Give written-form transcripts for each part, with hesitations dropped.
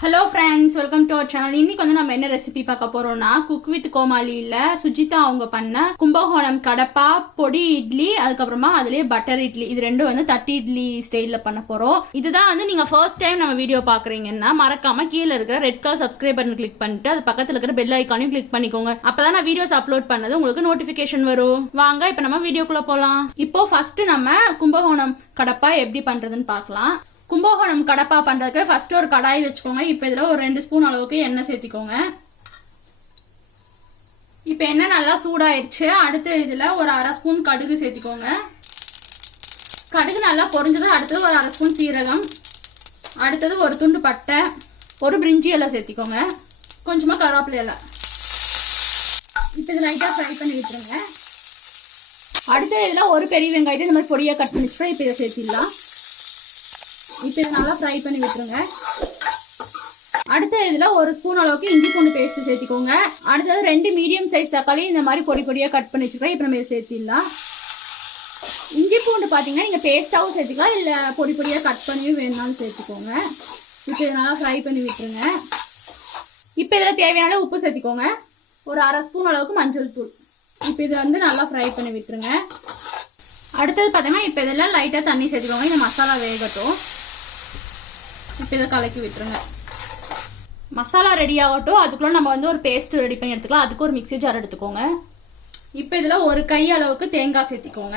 Hello friends, welcome to our channel. இன்னைக்கு வந்து நம்ம என்ன ரெசிபி பார்க்க போறோம்னா, குக் வித் கோமாளியில சுஜிதா அவங்க பண்ண கும்பகோணம் கடப்பா பொடி இட்லி, அதுக்கப்புறமா அதுலயே பட்டர் இட்லி, இது ரெண்டும் வந்து தட்டி இட்லி ஸ்டைல்ல பண்ண போறோம். இதுதான் வந்து நீங்க ஃபர்ஸ்ட் டைம் நம்ம வீடியோ பாக்குறீங்கன்னா மறக்காம கீழே இருக்கிற red colour subscribe button click பண்ணிட்டு அது பக்கத்துல இருக்கிற பெல் ஐக்கானையும் கிளிக் பண்ணிக்கோங்க. அப்பதான் நான் வீடியோஸ் அப்லோட் பண்ணது உங்களுக்கு நோட்டிபிகேஷன் வரும். வாங்க இப்ப நம்ம வீடியோக்குள்ள போலாம். இப்போ ஃபர்ஸ்ட் நம்ம கும்பகோணம் கடப்பா எப்படி பண்றதுன்னு பார்க்கலாம். கும்பகோணம் கடப்பா பண்றதுக்கு ஃபர்ஸ்ட் ஒரு கடாய் வச்சுக்கோங்க. இப்போ இதுல ஒரு 2 ஸ்பூன் அளவுக்கு எண்ணெய் சேர்த்திக்கோங்க. இப்போ எண்ணெய் நல்லா சூடாயிடுச்சு. அடுத்து இதுல ஒரு அரை ஸ்பூன் கடுகு சேர்த்திக்கோங்க. கடுகு நல்லா பொரிஞ்சது. அடுத்தது ஒரு அரை ஸ்பூன் சீரகம், அடுத்தது ஒரு துண்டு பட்டை, ஒரு பிரிஞ்சி எல்லாம் சேர்த்திக்கோங்க. கொஞ்சமா கருவேப்பிலை எல்லாம். இப்போ இது லைட்டா ஃப்ரை பண்ணி விட்டுருங்க. அடுத்து இதுல ஒரு பெரிய வெங்காயத்தை இந்த மாதிரி பொடியா கட் பண்ணி வச்சுட்டு இப்போ இதை சேர்த்திடலாம். இப்போ இதை நல்லா ஃப்ரை பண்ணி விட்டுருங்க. அடுத்து இதில் ஒரு ஸ்பூன் அளவுக்கு இஞ்சி பூண்டு பேஸ்ட் சேர்த்திக்கோங்க. அடுத்தது 2 மீடியம் சைஸ் தக்காளி இந்த மாதிரி பொடி பொடியாக கட் பண்ணி வச்சுருக்கோம். இப்போ நம்ம இதை சேர்த்திடலாம். இஞ்சி பூண்டு பார்த்தீங்கன்னா நீங்கள் பேஸ்ட்டாகவும் சேர்த்துக்கலாம், இல்லை பொடி பொடியாக கட் பண்ணியும் வேணுனாலும் சேர்த்துக்கோங்க. இப்போ இதை நல்லா ஃப்ரை பண்ணி விட்டுருங்க. இப்போ இதில் தேவையான உப்பு சேர்த்திக்கோங்க. ஒரு அரை ஸ்பூன் அளவுக்கு மஞ்சள் தூள். இப்போ இதை வந்து நல்லா ஃப்ரை பண்ணி விட்டுருங்க. அடுத்தது பார்த்தீங்கன்னா இப்போ இதெல்லாம் லைட்டாக தண்ணி சேர்த்துக்கோங்க. இந்த மசாலா வேகட்டும். இப்போ இதை கலக்கி விட்டுருங்க. மசாலா ரெடி ஆகட்டும். அதுக்குள்ள நம்ம வந்து ஒரு பேஸ்ட் ரெடி பண்ணி எடுத்துக்கலாம். அதுக்கு ஒரு மிக்ஸி ஜார் எடுத்துக்கோங்க. இப்போ இதில் ஒரு கை அளவுக்கு தேங்காய் சேர்த்திக்கோங்க.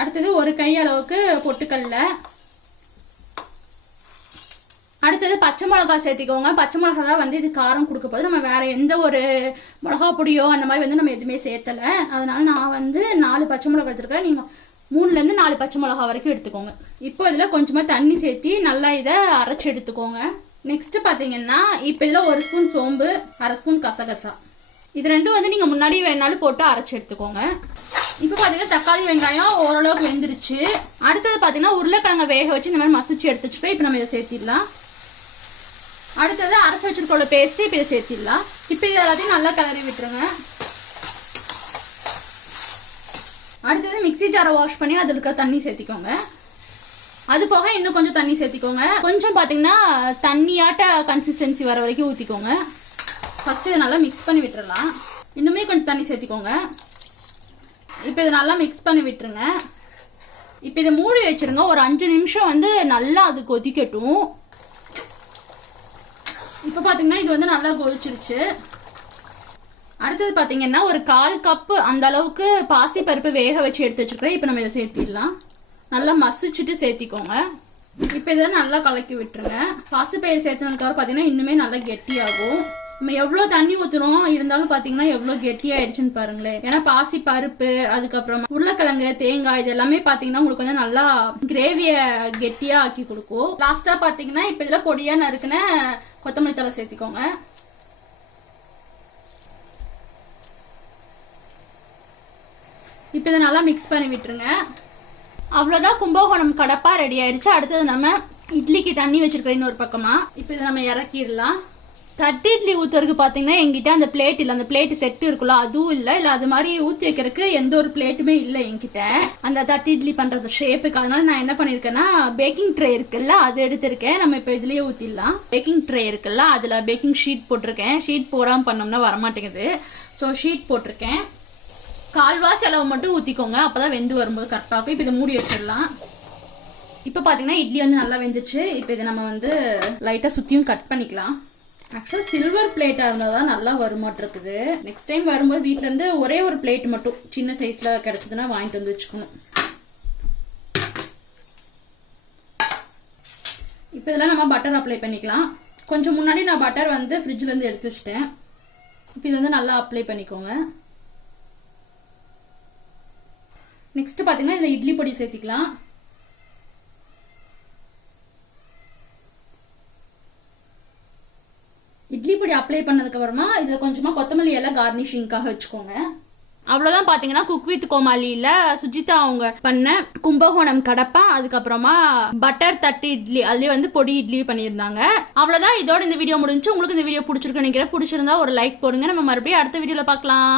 அடுத்தது ஒரு கை அளவுக்கு பொட்டுக்கடலை. அடுத்தது பச்சை மிளகாய் சேர்த்திக்கோங்க. பச்சை மிளகா தான் வந்து இது காரம் கொடுக்க போது. நம்ம வேற எந்த ஒரு மிளகா பொடியோ அந்த மாதிரி வந்து நம்ம எதுவுமே சேர்த்தலை. அதனால நான் வந்து 4 பச்சை மிளகா எடுத்துருக்கேன். நீங்கள் 3லேருந்து 4 பச்சை மிளகா வரைக்கும் எடுத்துக்கோங்க. இப்போ இதில் கொஞ்சமாக தண்ணி சேர்த்தி நல்லா இதை அரைச்சி எடுத்துக்கோங்க. நெக்ஸ்ட் பார்த்தீங்கன்னா இப்போ இதில் ஒரு ஸ்பூன் சோம்பு, அரை ஸ்பூன் கசகசா, இது ரெண்டும் வந்து நீங்கள் முன்னாடி வேணாலும் போட்டு அரைச்சி எடுத்துக்கோங்க. இப்போ பார்த்தீங்கன்னா தக்காளி வெங்காயம் ஓரளவுக்கு வெந்துருச்சு. அடுத்தது பார்த்தீங்கன்னா உருளைக்கிழங்க வேக வச்சு இந்த மாதிரி மசிச்சு எடுத்து வச்சுட்டு இப்போ நம்ம இதை சேர்த்திடலாம். அடுத்தது அரைச்சி வச்சிருக்கோட பேஸ்ட்டு இப்போ இதை சேர்த்திடலாம். இப்போ இது எல்லாத்தையும் நல்லா கிளறி விட்டுருங்க. அடுத்தது மிக்ஸி ஜாரை வாஷ் பண்ணி அதில் இருக்க தண்ணி சேர்த்திக்கோங்க. அது போக இன்னும் கொஞ்சம் தண்ணி சேர்த்திக்கோங்க. கொஞ்சம் பார்த்தீங்கன்னா தண்ணியாட்ட கன்சிஸ்டன்சி வர வரைக்கும் ஊற்றிக்கோங்க. ஃபஸ்ட்டு இதை நல்லா மிக்ஸ் பண்ணி விட்டுறலாம். இன்னுமே கொஞ்சம் தண்ணி சேர்த்திக்கோங்க. இப்போ இதை நல்லா மிக்ஸ் பண்ணி விட்டுருங்க. இப்போ இதை மூடி வச்சுருங்க. ஒரு 5 நிமிஷம் வந்து நல்லா அது கொதிக்கட்டும். இப்போ பார்த்தீங்கன்னா இது வந்து நல்லா கொதிச்சிருச்சு. அடுத்தது பார்த்தீங்கன்னா ஒரு 1/4 கப்பு அந்த அளவுக்கு பாசி பருப்பு வேக வச்சு எடுத்து வச்சுருக்கேன். இப்போ நம்ம இதை சேர்த்திடலாம். நல்லா மசிச்சுட்டு சேர்த்திக்கோங்க. இப்போ இதை நல்லா கலக்கி விட்டுருங்க. பாசி பயிர் சேர்த்ததுக்கப்புறம் பார்த்தீங்கன்னா இன்னுமே நல்லா கெட்டியாகும். நம்ம எவ்வளோ தண்ணி ஊற்றுறோம் இருந்தாலும் பார்த்தீங்கன்னா எவ்வளோ கெட்டியாயிடுச்சுன்னு பாருங்களேன். ஏன்னா பாசி பருப்பு, அதுக்கப்புறமா உருளைக்கிழங்கு, தேங்காய் இது எல்லாமே பார்த்தீங்கன்னா உங்களுக்கு வந்து நல்லா கிரேவியை கெட்டியாக ஆக்கி கொடுக்கும். லாஸ்ட்டாக பார்த்தீங்கன்னா இப்போ இதில் பொடியாக நறுக்குன கொத்தமல்லி தழை சேர்த்திக்கோங்க. இப்போ இதை நல்லா மிக்ஸ் பண்ணி விட்டுருங்க. அவ்வளோதான், கும்பகோணம் கடப்பா ரெடி ஆயிடுச்சு. அடுத்தது நம்ம இட்லிக்கு தண்ணி வச்சிருக்கோம் இன்னொரு பக்கமா. இப்போ இதை நம்ம இறக்கிடலாம். தட்டி இட்லி ஊற்றுறதுக்கு பார்த்தீங்கன்னா என்கிட்ட அந்த பிளேட் இல்லை, அந்த பிளேட் செட்டு இருக்குல்ல அதுவும் இல்லை, அது மாதிரி ஊற்றி வைக்கிறதுக்கு எந்த ஒரு பிளேட்டுமே இல்லை என்கிட்ட அந்த தட்டி இட்லி பண்ணுறது ஷேப்புக்கு. அதனால நான் என்ன பண்ணியிருக்கேன்னா பேக்கிங் ட்ரே இருக்குல்ல அது எடுத்திருக்கேன். நம்ம இப்போ இதுலேயே ஊற்றிடலாம். பேக்கிங் ட்ரே இருக்குல்ல அதில் பேக்கிங் ஷீட் போட்டிருக்கேன். ஷீட் போடாமல் பண்ணோம்னா வரமாட்டேங்குது. ஸோ ஷீட் போட்டிருக்கேன். 1/4 அளவு மட்டும் ஊற்றிக்கோங்க. அப்போ தான் வெந்து வரும்போது கரெக்டாக இருக்கும். இப்போ இதை மூடி வச்சிடலாம். இப்போ பார்த்தீங்கன்னா இட்லி வந்து நல்லா வெந்துச்சு. இப்போ இதை நம்ம வந்து லைட்டாக சுற்றியும் கட் பண்ணிக்கலாம். ஆக்சுவலாக சில்வர் பிளேட்டாக இருந்தால் தான் நல்லா வருமாட்டிருக்குது. நெக்ஸ்ட் டைம் வரும்போது வீட்டிலேருந்து ஒரே ஒரு பிளேட் மட்டும் சின்ன சைஸில் கிடச்சிதுன்னா வாங்கிட்டு வந்து வச்சுக்கணும். இப்போ இதெல்லாம் நம்ம பட்டர் அப்ளை பண்ணிக்கலாம். கொஞ்சம் முன்னாடி நான் பட்டர் வந்து ஃப்ரிட்ஜ்லேருந்து எடுத்து வச்சிட்டேன். இப்போ இது வந்து நல்லா அப்ளை பண்ணிக்கோங்க. நெக்ஸ்ட் பார்த்தீங்கன்னா இதில் இட்லி பொடி சேர்த்திக்கலாம். இட்லி பொடி அப்ளை பண்ணதுக்கு அப்புறமா இதில் கொஞ்சமாக கொத்தமல்லி எல்லாம் கார்னிஷிங்காக வச்சுக்கோங்க. அவ்வளோதான். பார்த்தீங்கன்னா குக் வித் கோமாளியில் சுஜிதா அவங்க பண்ண கும்பகோணம் கடப்பா, அதுக்கப்புறமா பட்டர் தட்டு இட்லி, அதுலேயே வந்து பொடி இட்லி பண்ணியிருந்தாங்க. அவ்வளோதான். இதோட இந்த வீடியோ முடிஞ்சு. உங்களுக்கு இந்த வீடியோ பிடிச்சிருக்குன்னு நினைக்கிறேன். பிடிச்சிருந்தா ஒரு லைக் போடுங்க. நம்ம மறுபடியும் அடுத்த வீடியோவில் பார்க்கலாம்.